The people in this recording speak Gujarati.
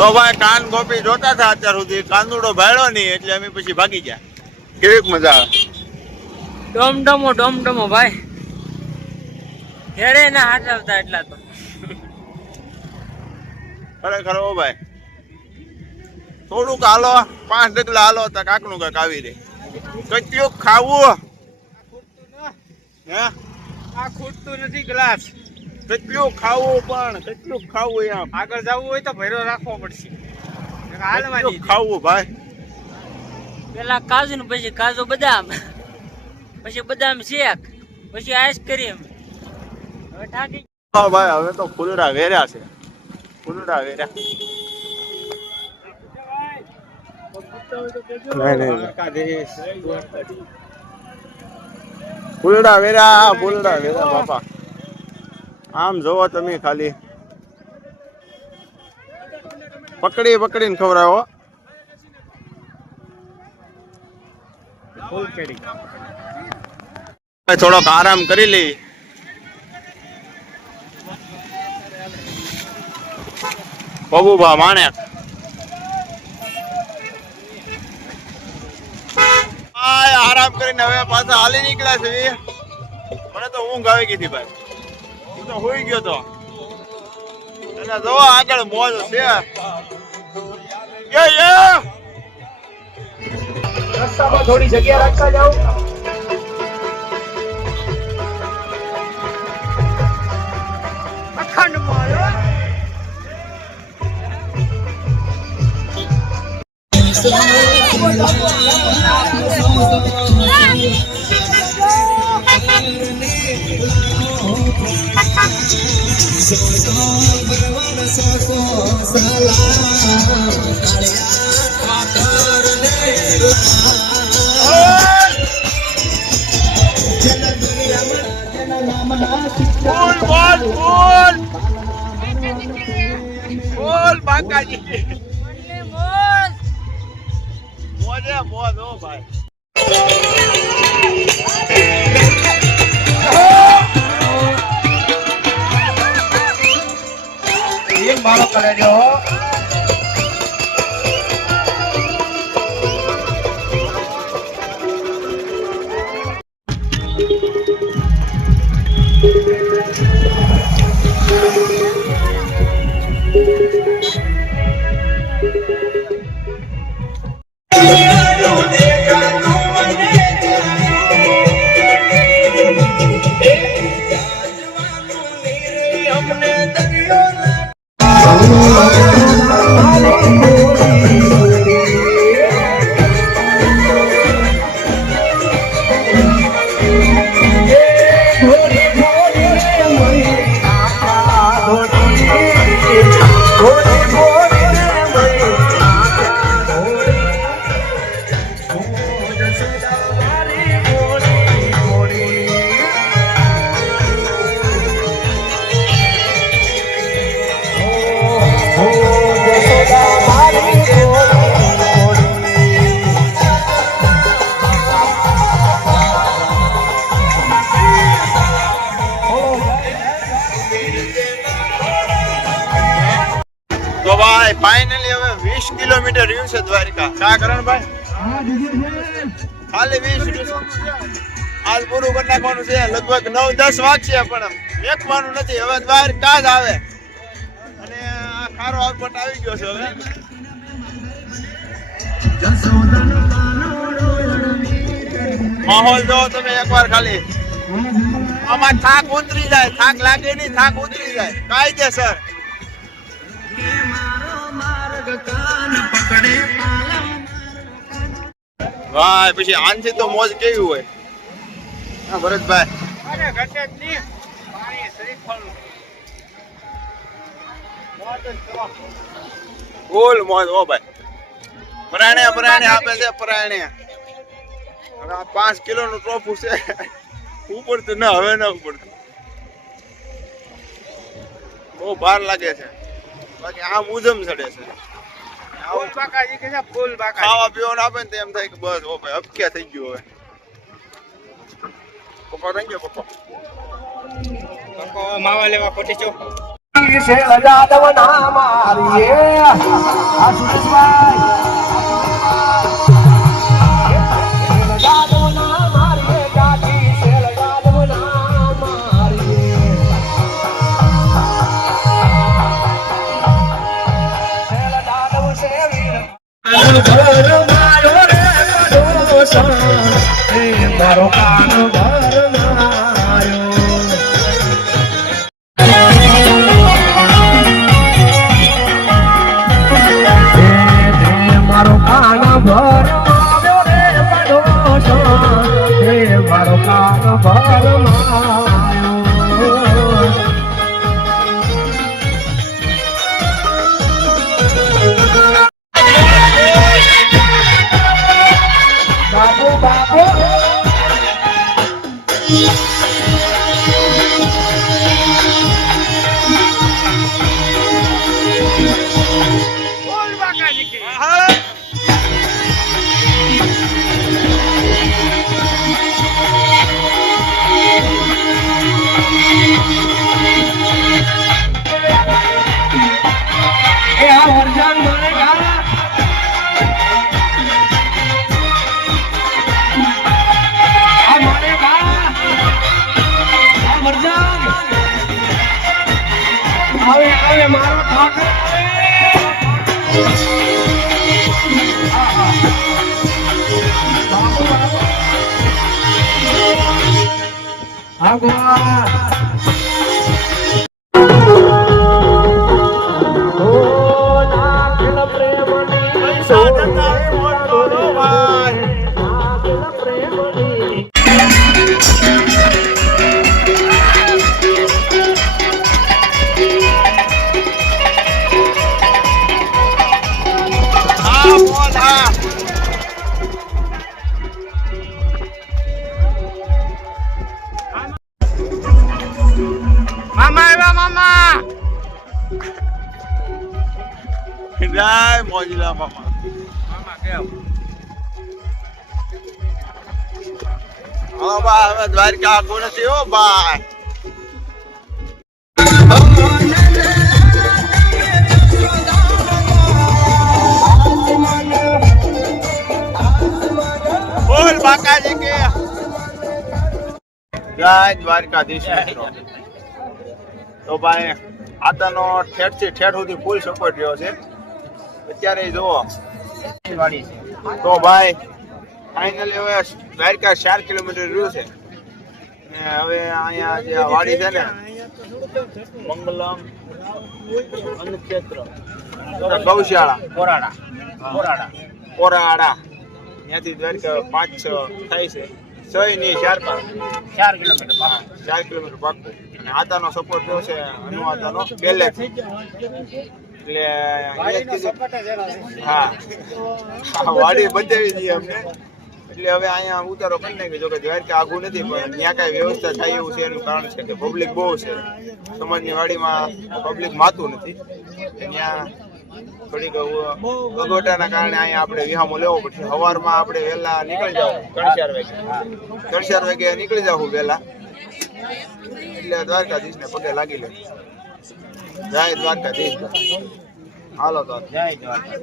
તો ભાઈ કાન ગોપી જોતા હતા અત્યાર સુધી, કાંદુડો ભાડ્યો નહીં એટલે અમે પછી ભાગી ગયા. કેવી મજા આવે. ડોમડમો ભાઈ હેડે ના હાથ આવતા એટલા તો ખરેખર ઓ ભાઈ થોડુંક હાલો, 5 ડગલા હાલો તો કાકનું કઈક આવી રે. કેટલું ખાવું હે? આ ખૂટતું નથી ગ્લાસ. કેટલું ખાવું પણ કેટલું ખાવું એમ. આગળ જવું હોય તો ભર્યો રાખવો પડશે. કેટલું ખાવું ભાઈ. પેલા કાજુ ને પછી કાજુ બદામ, પછી બદામ શેક, પછી આઈસ્ક્રીમ. હવે ઠાકી ભાઈ હવે તો ફૂલડા વેર્યા છે. ફૂલડા વેર્યા ફૂલડા વેર્યા બાપા. આમ જોવો તમે ખાલી પકડીને ખવડાવો. થોડોક આરામ કરી લઈ. બબુભા માણેક આરામ કરીને હવે પાછા હાલી નીકળ્યા છે. મને તો ઊંઘ આવી ગઈ હતી ભાઈ. હું તો હોઈ ગયો તો. અને જો આગળ મોજ છે. રસ્તામાં થોડી જગ્યા રાખતા જાઓ. અખંડ મારો બોલ બાકાજી મોજે મોજ હો ભાઈ. મારો કરે તો ભાઈ ફાઇનલી હવે 20 કિલોમીટર રહ્યું છે દ્વારકા. કા કરણભાઈ? ખાલી 20 હાલ પૂરું કરી નાખવાનું છે. લગભગ 9-10 વાગશે પણ મેકવાનું નથી. હવે દ્વારકા જ આવે અને આ ખારો આઉટપટ આવી ગયો છે. હવે માહોલ જો તમે એકવાર ખાલી. આમાં થાક ઉતરી જાય. થાક લાગે નહીં, થાક ઉતરી જાય કાયદેસર. ભાઈ પછી આનથી તો મોજ કેવી હોય. હા ભરતભાઈ ફૂલ મોજ હો ભાઈ. પરાણે આપે છે પરાણે. હવે આ 5 કિલોનું ટોપું છે. ઉપડતું ના હવે ના ઉપડતું. બહુ ભાર લાગે છે. બાકી આમ ઉજમ ચડે છે. ખાવા પીવાનું આપે ને એમ થાય કે બસ ઓ ભાઈ અપક્યા થઈ ગયું. હવે પપ્પા થઈ ગયો. પપ્પા માવા લેવા ખોટી છો. ગાંઠી છે જાદવ ના મારીએ આ સુરેશભાઈ જાદવ ના મારીએ ગાંઠી છે જાદવ ના મારીએ શેલ જાદવ છે વીર ઘર માયો રે પડોસણ એ મારો કાન ઘર માયો મારો કાન ભર આવ્યો રે પડોસણ એ મારો કાન ભર માયો બાપુ બાપુ એ આ વરસાદ મને ગા આ મને ગા આ વરસાદ આવે આવે મારો ઠાકર આવે ભગવાન મામા આવ્યા મામા જય મોજીલા મામા. મામા કેમ હા બા, હવે દ્વારકા આખું નથી હો ભાઈ. બોલ બાકાજી કે જય દ્વારકાધીશ મિત્રો. તો ભાઈ આતાનો ઠેઠ થી ઠેઠ સુધી ફૂલ સપોર્ટ રહ્યો છે અત્યારે જુઓ. તો ભાઈ ફાઇનલી હવે દ્વારકા 4 કિલોમીટર રહ્યું છે ને હવે અહીંયા જે આ વાડી છે ને મંગલમ અન્નક્ષેત્ર ગૌશાળા કોરાડા ત્યાંથી દ્વારકા 5-6 થાય છે. 6 ની 4 કિલોમીટર 4 કિલોમીટર પાક્કું. અને આતાનો સપોર્ટ રહ્યો છે અનુઆતાનો પહેલેથી એટલે હા વાડી બતાવી દઈએ અમને. એટલે હવે અહીંયા ઉતારો કરી નાખ્યો. જો કે દ્વારકા આઘું નથી પણ ત્યાં કાંઈ વ્યવસ્થા થાય એવું છે એનું કારણ છે કે પબ્લિક બહુ છે. સમાજની વાડીમાં પબ્લિક માતું નથી. ત્યાં થોડીક ગગોટાના કારણે અહીંયા આપણે વિહામો લેવો પડશે. સવારમાં આપણે વહેલા નીકળી જાવ 3-4 વાગે નીકળી જાવ વહેલા એટલે દ્વારકાધીશને પગે લાગી લે. જય દ્વારકાધીશ. હાલો તો જય દ્વારકા.